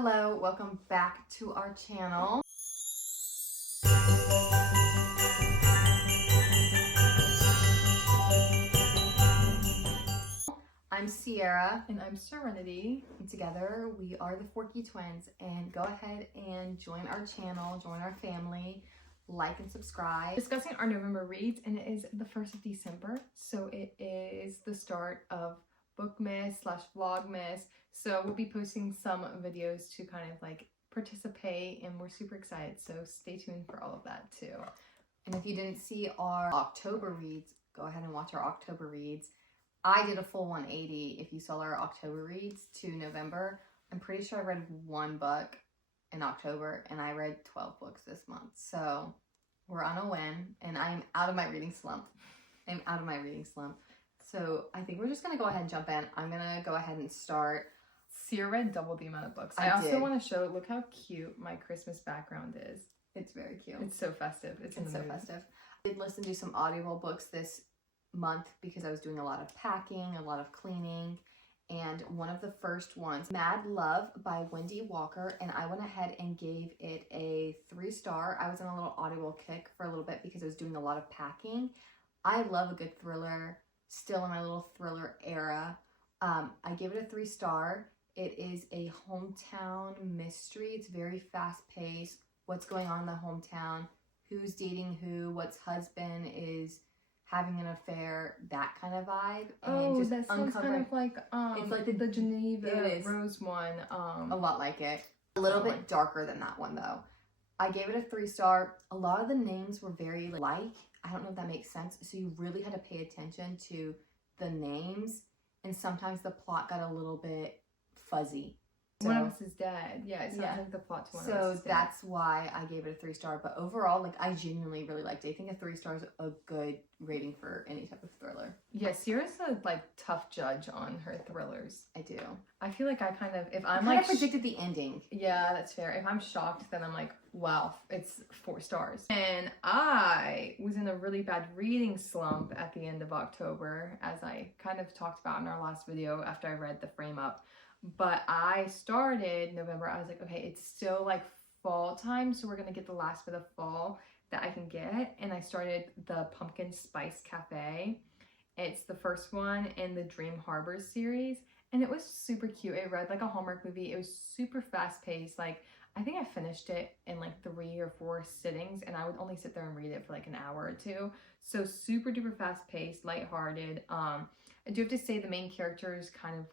Hello, welcome back to our channel. I'm Sierra. And I'm Serenity. And together we are the Forky Twins. And go ahead and join our channel, join our family, like and subscribe. Discussing our November reads, and it is the 1st of December. So it is the start of BOOKMAS/VLOGMAS. So we'll be posting some videos to kind of like participate, and we're super excited. So stay tuned for all of that too. And if you didn't see our October reads, go ahead and watch our October reads. I did a full 180 if you saw our October reads to November. I'm pretty sure I read one book in October and I read 12 books this month. So we're on a win and I'm out of my reading slump. So I think we're just going to go ahead and jump in. I'm going to go ahead and start. Sierra read double the amount of books. I also did. want to show, look how cute my Christmas background is. It's very cute. It's so festive. It's so festive. I did listen to some Audible books this month because I was doing a lot of packing, a lot of cleaning, and one of the first ones, Mad Love by Wendy Walker, and I went ahead and gave it a 3-star. I was on a little Audible kick for a little bit because I was doing a lot of packing. I love a good thriller, still in my little thriller era. I gave it a 3-star. It is a hometown mystery. It's very fast-paced. What's going on in the hometown, who's dating who, what's husband is having an affair, that kind of vibe. And just that sounds kind of like it's like the Geneva Rose one. A lot like it. A little bit darker than that one though. I gave it a 3-star. A lot of the names were very like, I don't know if that makes sense. So you really had to pay attention to the names, and sometimes the plot got a little bit fuzzy. One of us is dead. Yeah, it sounds like the plot to one of us is dead. So that's why I gave it a 3-star. But overall, like, I genuinely really liked it. I think a 3-star is a good rating for any type of thriller. Yeah, Sierra's a like tough judge on her thrillers. I do. I feel like I kind of, if I I'm like predicted the ending. Yeah, that's fair. If I'm shocked, then I'm like, wow, it's 4 stars. And I was in a really bad reading slump at the end of October, as I kind of talked about in our last video after I read The Frame Up. But I started November, I was like, okay, it's still like fall time, so we're gonna get the last bit of fall that I can get. And I started the Pumpkin Spice Cafe. It's the first one in the Dream Harbor series, and it was super cute. It read like a Hallmark movie. It was super fast paced. Like, I think I finished it in like 3 or 4 sittings, and I would only sit there and read it for like an hour or 2. So super duper fast paced, lighthearted. I do have to say the main characters kind of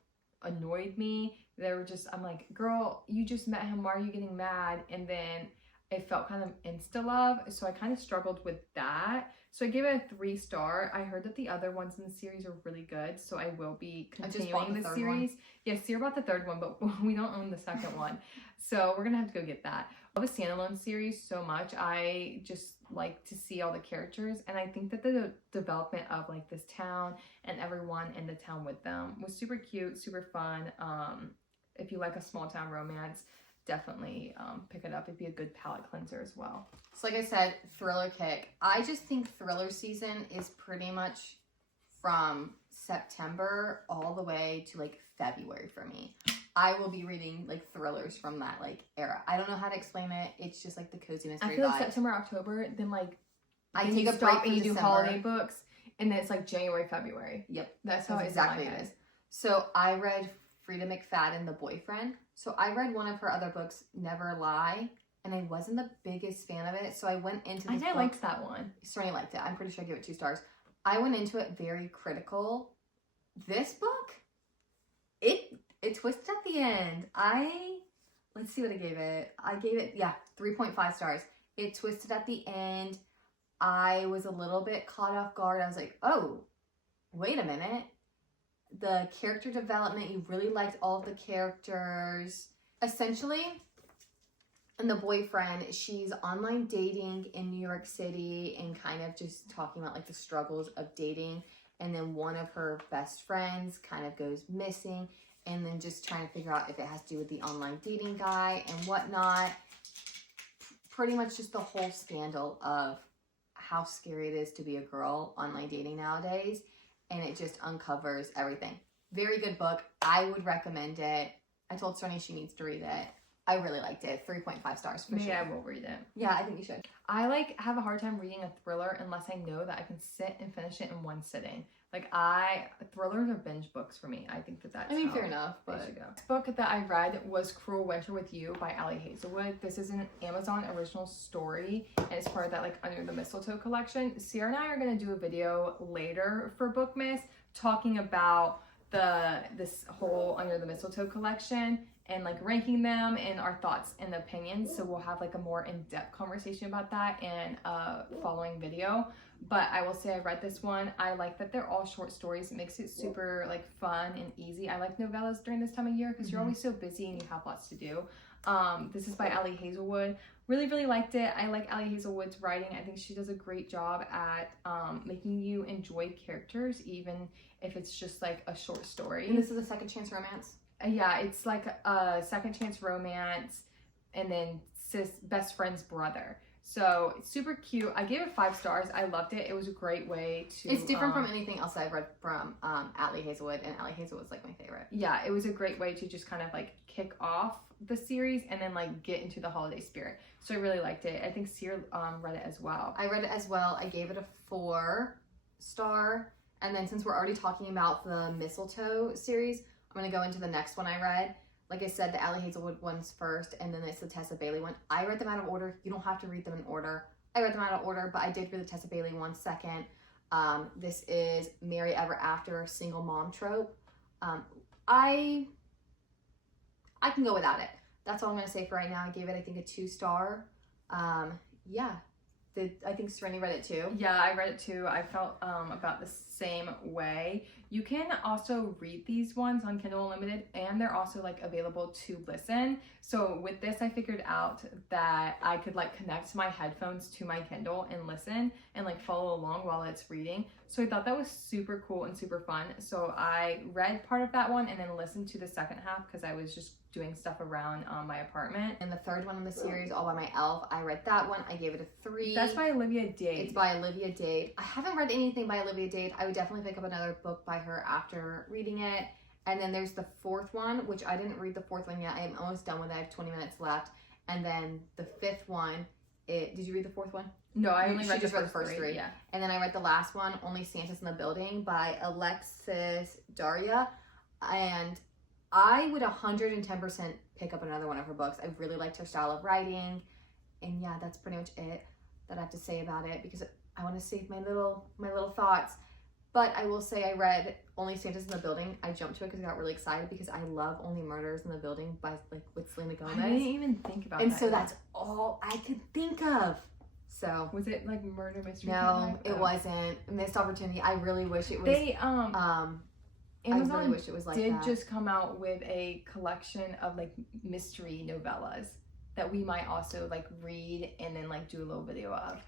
annoyed me. They were just, I'm like, girl, you just met him, why are you getting mad? And then it felt kind of insta love, so I kind of struggled with that. So I gave it a 3-star. I heard that the other ones in the series are really good, so I will be continuing the series. Yes, Sierra bought the 3rd one, but we don't own the 2nd one, so we're gonna have to go get that. I love the standalone series so much. I just like to see all the characters, and I think that the development of like this town and everyone in the town with them was super cute, super fun. If you like a small town romance, definitely pick it up. It'd be a good palate cleanser as well. So like I said, thriller kick. I just think thriller season is pretty much from September all the way to like February for me. I will be reading like thrillers from that like era. I don't know how to explain it. It's just like the cozy mystery I feel like vibe. September, October, then like I take a break and you December. do holiday books, and then it's like January, February. Yep, that's how exactly it is. So I read Frida McFadden, The Boyfriend. So I read one of her other books, Never Lie, and I wasn't the biggest fan of it. So I went into this book. I liked that one. Serena liked it. I'm pretty sure I gave it 2 stars. I went into it very critical. This book, it twisted at the end. Let's see what I gave it. I gave it, 3.5 stars. It twisted at the end. I was a little bit caught off guard. I was like, oh, wait a minute. The character development, you really liked all of the characters. Essentially, in The Boyfriend, she's online dating in New York City and kind of just talking about like the struggles of dating. And then one of her best friends kind of goes missing, and then just trying to figure out if it has to do with the online dating guy and whatnot. Pretty much just the whole scandal of how scary it is to be a girl online dating nowadays. And it just uncovers everything. Very good book. I would recommend it. I told Sonny she needs to read it. I really liked it. 3.5 stars for Maybe sure. I will read it. Yeah, I think you should. I like have a hard time reading a thriller unless I know that I can sit and finish it in one sitting. Like thrillers are binge books for me. I think that's I mean, how fair enough, they but should go. This book that I read was Cruel Winter with You by Ali Hazelwood. This is an Amazon original story, and it's part of that like Under the Mistletoe collection. Sierra and I are gonna do a video later for BOOKMAS talking about this whole Under the Mistletoe collection and like ranking them and our thoughts and opinions. So we'll have like a more in-depth conversation about that in a following video. But I will say I read this one. I like that they're all short stories. It makes it super like fun and easy. I like novellas during this time of year because you're always so busy and you have lots to do. This is by Ali Hazelwood. Really, really liked it. I like Ali Hazelwood's writing. I think she does a great job at making you enjoy characters, even if it's just like a short story. And this is a second chance romance? Yeah, it's like a second chance romance and then best friend's brother. So it's super cute. I gave it 5 stars. I loved it. It was a great way to... It's different from anything else I've read from Ali Hazelwood, and Ali Hazelwood's like my favorite. Yeah, it was a great way to just kind of like kick off the series and then like get into the holiday spirit. So I really liked it. I think Sierra read it as well. I read it as well. I gave it a 4 star. And then since we're already talking about the Mistletoe series, I'm going to go into the next one I read. Like I said, the Ali Hazelwood one's first, and then it's the Tessa Bailey one. I read them out of order. You don't have to read them in order. I read them out of order, but I did read the Tessa Bailey one second. This is Marry Ever After, single mom trope. I can go without it. That's all I'm going to say for right now. I gave it, I think, a 2 star. Yeah. I think Serenity read it too. Yeah, I read it too. I felt about the same way. You can also read these ones on Kindle Unlimited, and they're also like available to listen. So with this, I figured out that I could like connect my headphones to my Kindle and listen and like follow along while it's reading. So I thought that was super cool and super fun. So I read part of that one and then listened to the second half because I was just doing stuff around my apartment. And the third one in the series, All by My Elf, I read that one. I gave it a 3. That's by Olivia Dade. It's by Olivia Dade. I haven't read anything by Olivia Dade. I would definitely pick up another book by her after reading it. And then there's the 4th one, which I didn't read the 4th one yet. I am almost done with it. I have 20 minutes left. And then the 5th one, did you read the 4th one? No, I only read just the read the first 3. Yeah. And then I read the last one, Only Santa's in the Building by Alexis Daria. And I would 110% pick up another one of her books. I really liked her style of writing. And yeah, that's pretty much it that I have to say about it because I want to save my little thoughts. But I will say I read Only Santa's in the Building. I jumped to it because I got really excited because I love Only Murders in the Building by with Selena Gomez. I didn't even think about that. And so that's all I could think of. So was it like murder mystery? No, it wasn't. Missed opportunity. I really wish it was. They Amazon I really wish it was like did that. just come out with a collection of like mystery novellas that we might also like read and then like do a little video of.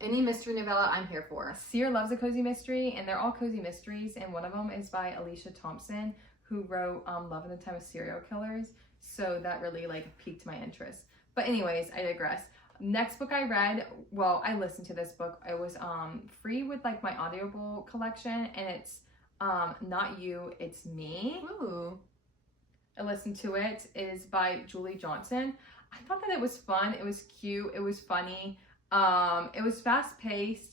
Any mystery novella I'm here for. Sierra loves a cozy mystery, and they're all cozy mysteries, and one of them is by Alicia Thompson, who wrote Love in the Time of Serial Killers. So that really like piqued my interest. But anyways, I digress. Next book I read, well, I listened to this book. I was free with like my Audible collection, and it's Not You, It's Me. Ooh. I listened to it. It is by Julie Johnson. I thought that it was fun. It was cute. It was funny. It was fast paced,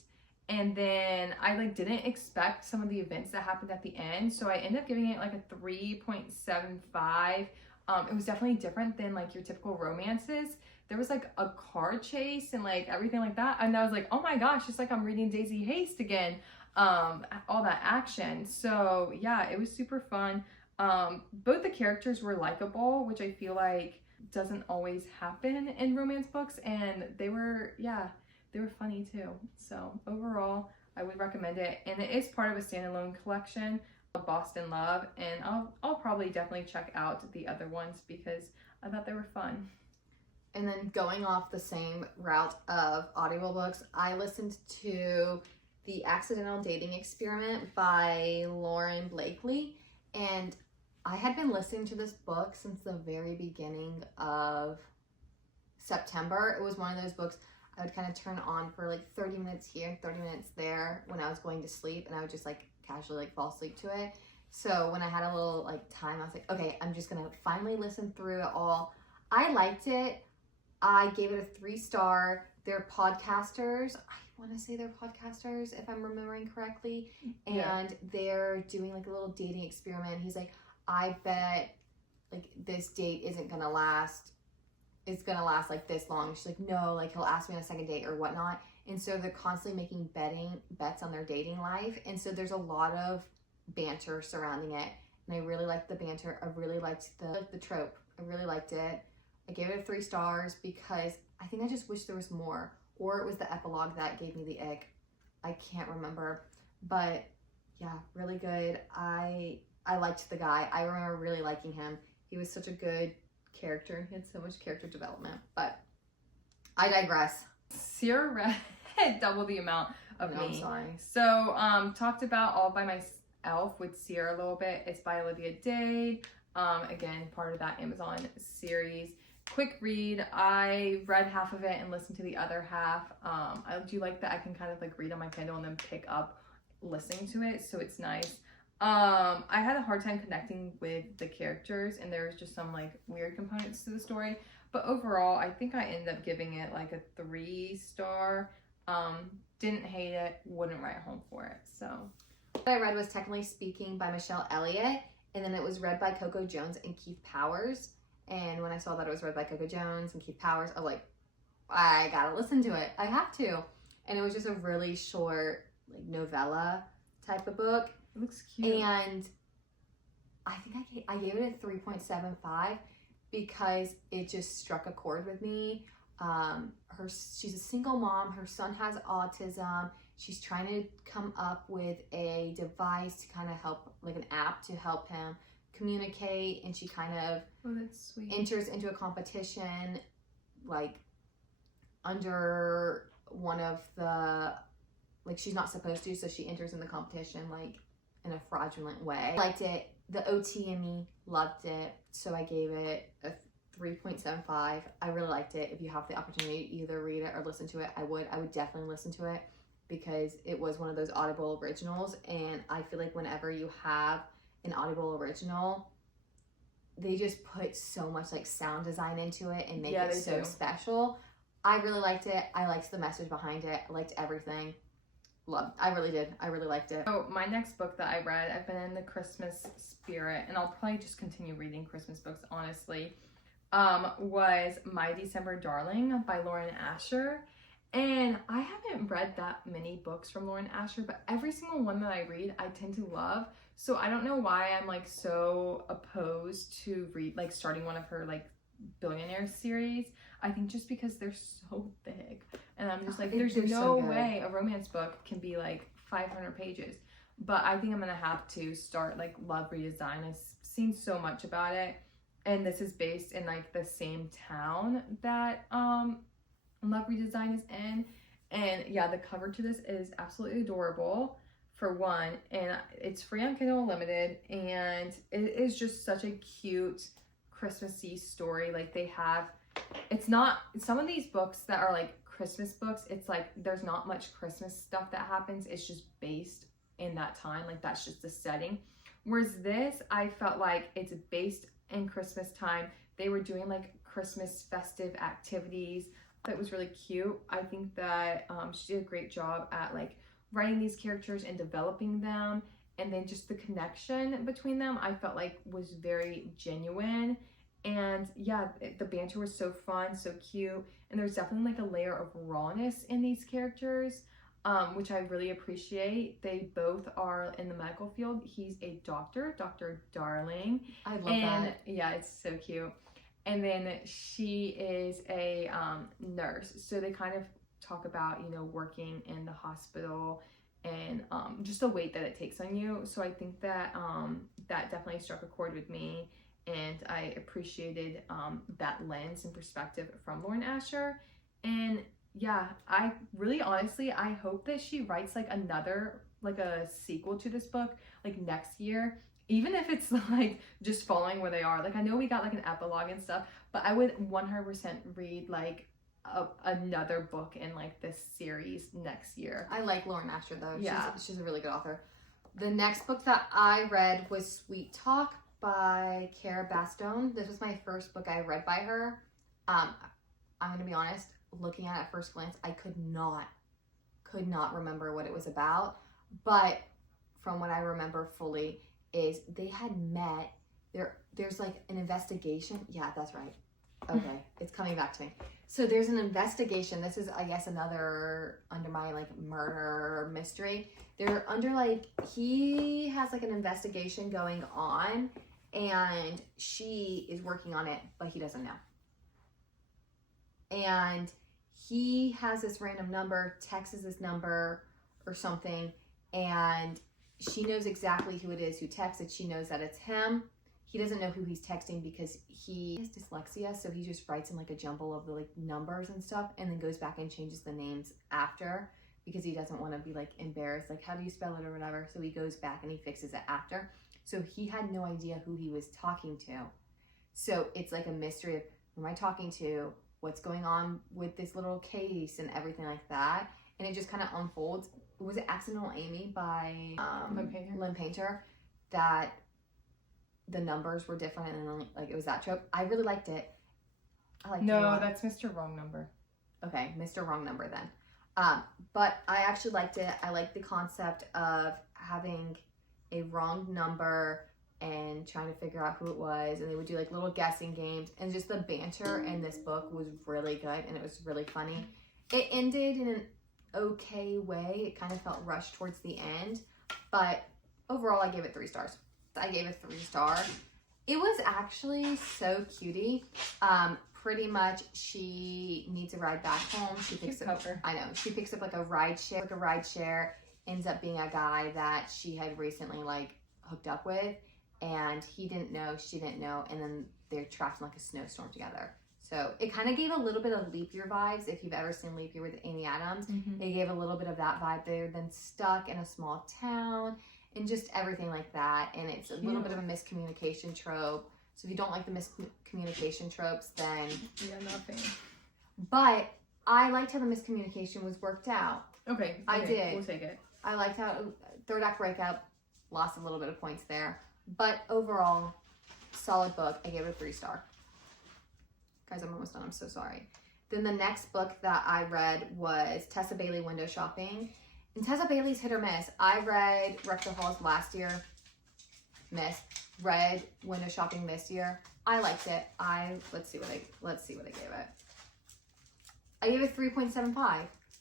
and then I like didn't expect some of the events that happened at the end, so I ended up giving it like a 3.75. It was definitely different than like your typical romances. There was like a car chase and like everything like that, and I was like, oh my gosh, it's like I'm reading Daisy Haste again. All that action. So yeah, it was super fun. Both the characters were likable, which I feel like doesn't always happen in romance books, and they were funny too. So overall, I would recommend it, and it is part of a standalone collection of Boston Love, and I'll probably definitely check out the other ones because I thought they were fun. And then going off the same route of audiobooks, I listened to The Accidental Dating Experiment by Lauren Blakely, and I had been listening to this book since the very beginning of September. It was one of those books I would kind of turn on for like 30 minutes here, 30 minutes there when I was going to sleep, and I would just like casually like fall asleep to it. So when I had a little like time, I was like, okay, I'm just gonna finally listen through it all. I liked it. I gave it a 3-star. They're podcasters. I want to say they're podcasters, if I'm remembering correctly. And they're doing like a little dating experiment. He's like, I bet like this date isn't gonna last. It's gonna last like this long. She's like, no, like he'll ask me on a second date or whatnot. And so they're constantly making bets on their dating life. And so there's a lot of banter surrounding it. And I really liked the banter. I really liked the trope. I really liked it. I gave it a 3 stars because I think I just wish there was more. Or it was the epilogue that gave me the ick. I can't remember. But yeah, really good. I liked the guy. I remember really liking him. He was such a good character. He had so much character development. But I digress. Sierra read double the amount of me. I'm sorry. So, talked about All by Myself with Sierra a little bit. It's by Olivia Dade. Again, part of that Amazon series. Quick read. I read half of it and listened to the other half. I do like that I can kind of like read on my Kindle and then pick up listening to it, so it's nice. I had a hard time connecting with the characters, and there was just some like weird components to the story. But overall, I think I ended up giving it like a 3-star. Didn't hate it. Wouldn't write home for it. So what I read was Technically Speaking by Michelle Elliott, and then it was read by Coco Jones and Keith Powers. And when I saw that it was read by Coco Jones and Keith Powers, I was like, I gotta listen to it. I have to. And it was just a really short like novella type of book. it looks cute. And I think I gave it a 3.75 because it just struck a chord with me. She's a single mom. Her son has autism. She's trying to come up with a device to kind of help, like an app to help him communicate. And she kind of that's sweet. enters into a competition, like under one of the, like she's not supposed to, so she enters in the competition like in a fraudulent way. I liked it. The OT in me loved it, so I gave it a 3.75. I really liked it. If you have the opportunity to either read it or listen to it, I would definitely listen to it because it was one of those Audible originals, and I feel like whenever you have an Audible original, they just put so much like sound design into it and make it so special. I really liked it. I liked the message behind it. I liked everything. I really did. I really liked it. So my next book that I read, I've been in the Christmas spirit, and I'll probably just continue reading Christmas books, honestly, was My December Darling by Lauren Asher. And I haven't read that many books from Lauren Asher, but every single one that I read, I tend to love. So I don't know why I'm like so opposed to starting one of her like billionaire series. I think just because they're so thick, and I'm just like, there's no way a romance book can be like 500 pages. But I think I'm gonna have to start like Love Redesign. I've seen so much about it, and this is based in like the same town that Love Redesign is in. And yeah, the cover to this is absolutely adorable, for one, and it's free on Kindle Unlimited, and it is just such a cute Christmassy story. Like they have, it's not, some of these books that are like Christmas books, it's like there's not much Christmas stuff that happens. It's just based in that time, like that's just the setting. Whereas this, I felt like it's based in Christmas time. They were doing like Christmas festive activities. That was really cute. I think that she did a great job at like writing these characters and developing them, and then just the connection between them I felt like was very genuine. And yeah, the banter was so fun, so cute, and there's definitely like a layer of rawness in these characters, which I really appreciate. They both are in the medical field. He's a doctor, Dr. Darling. I love that. Yeah, it's so cute. And then she is a nurse, so they kind of talk about, you know, working in the hospital and just the weight that it takes on you. So I think that that definitely struck a chord with me, and I appreciated that lens and perspective from Lauren Asher. And yeah, I really honestly, I hope that she writes like another, like a sequel to this book like next year, even if it's like just following where they are. Like I know we got like an epilogue and stuff, but I would 100% read like another book in like this series next year. I like Lauren Asher though. Yeah. She's a really good author. The next book that I read was Sweet Talk by Cara Bastone. This was my first book I read by her. I'm going to be honest, looking at it at first glance, I could not remember what it was about. But from what I remember fully is they had met. There's like an investigation. Yeah, that's right. Okay, it's coming back to me. So there's an investigation. This is, I guess, another under my like murder mystery. They're under like, he has like an investigation going on and she is working on it, but he doesn't know. And he has this random number, texts this number or something, and she knows exactly who it is who texted. She knows that it's him. He doesn't know who he's texting because he has dyslexia, so he just writes in like a jumble of the like numbers and stuff and then goes back and changes the names after because he doesn't want to be like embarrassed, like how do you spell it or whatever. So he goes back and he fixes it after. So he had no idea who he was talking to. So it's like a mystery of who am I talking to? What's going on with this little case and everything like that. And it just kind of unfolds. Was it Accidental Amy by Lynn Painter? That the numbers were different and then like it was that trope. I really liked it. I liked it a lot. That's Mr. Wrong Number. Okay, Mr. Wrong Number then. But I actually liked it. I liked the concept of having a wrong number and trying to figure out who it was, and they would do like little guessing games, and just the banter in this book was really good and it was really funny. It ended in an okay way. It kind of felt rushed towards the end, but overall I gave it 3 stars. I gave it 3 stars. It was actually so cutie. Pretty much she needs a ride back home. She picks up, I know, she picks up like a ride share, ends up being a guy that she had recently like hooked up with, and he didn't know, she didn't know, and then they're trapped in like a snowstorm together. So it kind of gave a little bit of Leap Year vibes. If you've ever seen Leap Year with Amy Adams, it gave a little bit of that vibe. They're then stuck in a small town and just everything like that. And it's a little bit of a miscommunication trope. So if you don't like the miscommunication tropes, then yeah, nothing. But I liked how the miscommunication was worked out. Okay, I did. We'll take it. I liked how third act breakup, lost a little bit of points there. But overall, solid book. I gave it a 3 star. Guys, I'm almost done. I'm so sorry. Then the next book that I read was Tessa Bailey Window Shopping. And Tessa Bailey's hit or miss. I read Rector Halls last year. Miss. Read Window Shopping this year. I liked it. Let's see what I gave it. I gave it 3.75.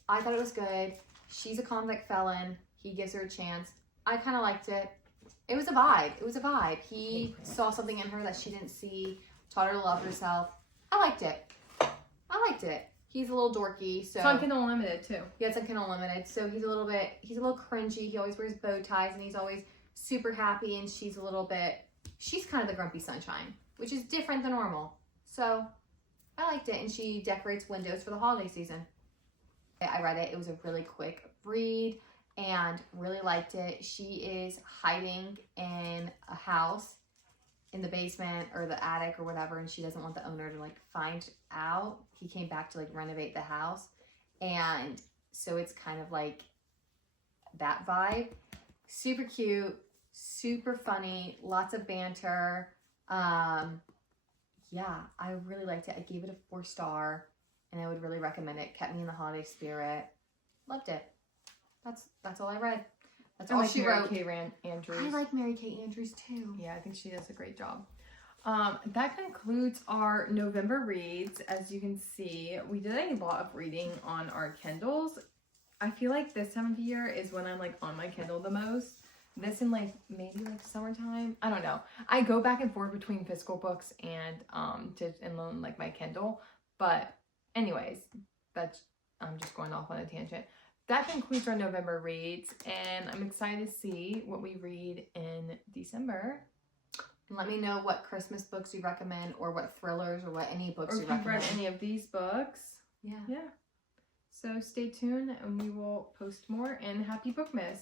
I thought it was good. She's a convict felon. He gives her a chance. I kind of liked it. It was a vibe. He saw something in her that she didn't see, taught her to love herself. I liked it. He's a little dorky, so. It's on Kindle Unlimited too. Yeah, it's on Kindle Unlimited. So he's a little cringy. He always wears bow ties and he's always super happy, and she's kind of the grumpy sunshine, which is different than normal. So I liked it, and she decorates windows for the holiday season. I read it. It was a really quick read and really liked it. She is hiding in a house in the basement or the attic or whatever, and she doesn't want the owner to like find out. He came back to like renovate the house, and so it's kind of like that vibe. Super cute, super funny, lots of banter. Yeah, I really liked it. I gave it a 4 star, and I would really recommend it. Kept me in the holiday spirit. Loved it. That's all I read. That's all she wrote. Mary Kay Andrews. I like Mary Kay Andrews too. Yeah, I think she does a great job. That concludes our November reads. As you can see, we did a lot of reading on our Kindles. I feel like this time of year is when I'm like on my Kindle the most. This and like maybe like summertime. I don't know. I go back and forth between physical books and like my Kindle. But anyways, I'm just going off on a tangent. That concludes our November reads, and I'm excited to see what we read in December. Let me know what Christmas books you recommend, or what thrillers, or what any books or you if you've recommend. read any of these books. Yeah. So stay tuned, and we will post more. And happy Bookmas.